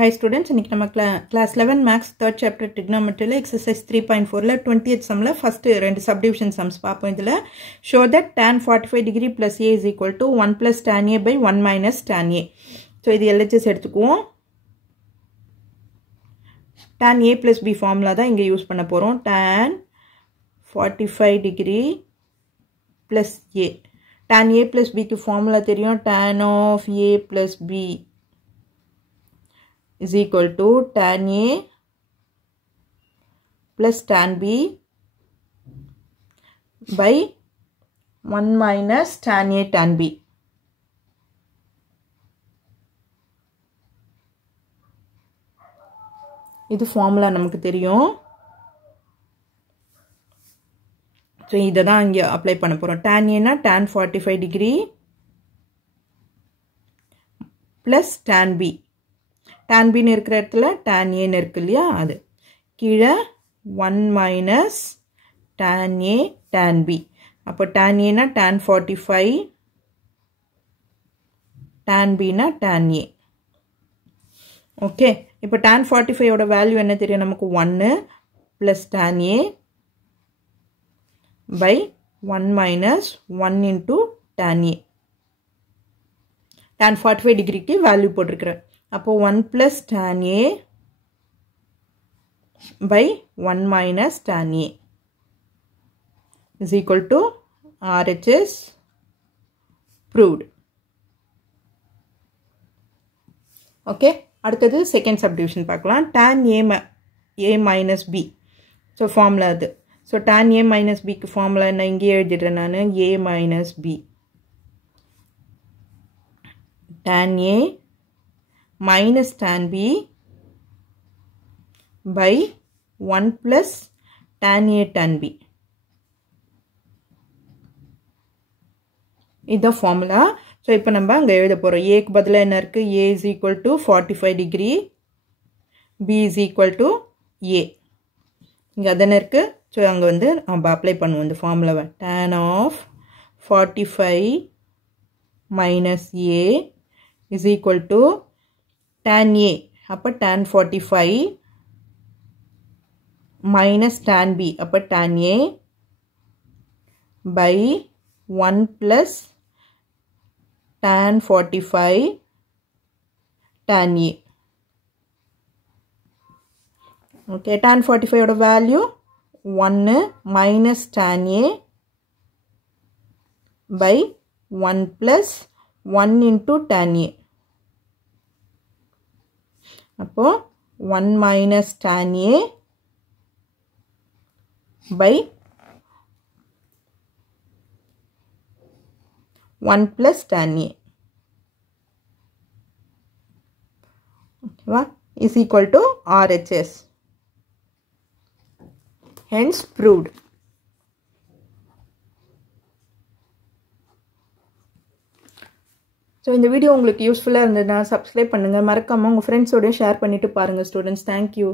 Hi students, இன்னைக்கு நம்ம class 11 maths 3rd chapter trigonometry exercise 3.4 ல 20th sum ல first ரெண்டு subdivision sums பாப்போம். இதுல show that tan 45 degree plus a is equal to 1 plus tan a by 1 minus tan a. So இது LHS எடுத்துக்குவோம். tan a plus b formula தான் இங்க use பண்ண போறோம். tan 45 degree plus a. tan a plus b க்கு formula தெரியும். tan of a plus b is equal to tan A plus tan B by 1 minus tan A tan B. இது formula நமக்கு தெரியும். So இதை தான் இங்கே apply பண்ண போறோம். tan A na tan 45 degree plus tan B. tan b னு இருக்கிற இடத்துல tan a னு இருக்கு இல்லையா அது கீழே 1 minus tan a tan b அப்போ tan a னா tan 45 tan b னா tan a ஓகே இப்போ tan 45 ஓட வேல்யூ என்ன தெரியும் நமக்கு 1 plus tan a by 1 minus 1 into tan a tan 45 டிகிரிக்கு வேல்யூ போட்டிருக்கிறேன் அப்போ 1 plus tan a by 1 minus tan a is equal to RHS proved. Okay, அடுத்தது second subdivision பார்க்கலாம். tan a minus b. So formula அது. So tan a minus b க்கு formula என்ன இங்கே எழுதிடுறேன் நான் a minus b. tan a minus tan b by 1 plus tan a tan b. இது formula. So இப்போ நம்ம அங்க எழுத போறோம். a க்கு பதிலா என்ன இருக்கு? a is equal to 45 degree, b is equal to a. இங்க அதன இருக்கு. So அங்க வந்து நம்ம அப்ளை பண்ணுவோம் இந்த ஃபார்முலாவை. tan of 45 minus a is equal to tan a அப்ப tan 45 minus tan b அப்ப tan a by 1 plus tan 45 tan a. Okay, tan 45 ஓட value 1 minus tan a by 1 plus 1 into tan a. அப்போ 1 minus tan a by 1 plus tan a is equal to RHS. Hence proved. So இந்த video உங்களுக்கு யூஸ்ஃபுல்லா இருந்ததுனா subscribe பண்ணுங்க மறக்காம உங்க ஃப்ரெண்ட்ஸோட ஷேர் பண்ணிட்டு பாருங்க ஸ்டூடண்ட்ஸ். Thank you.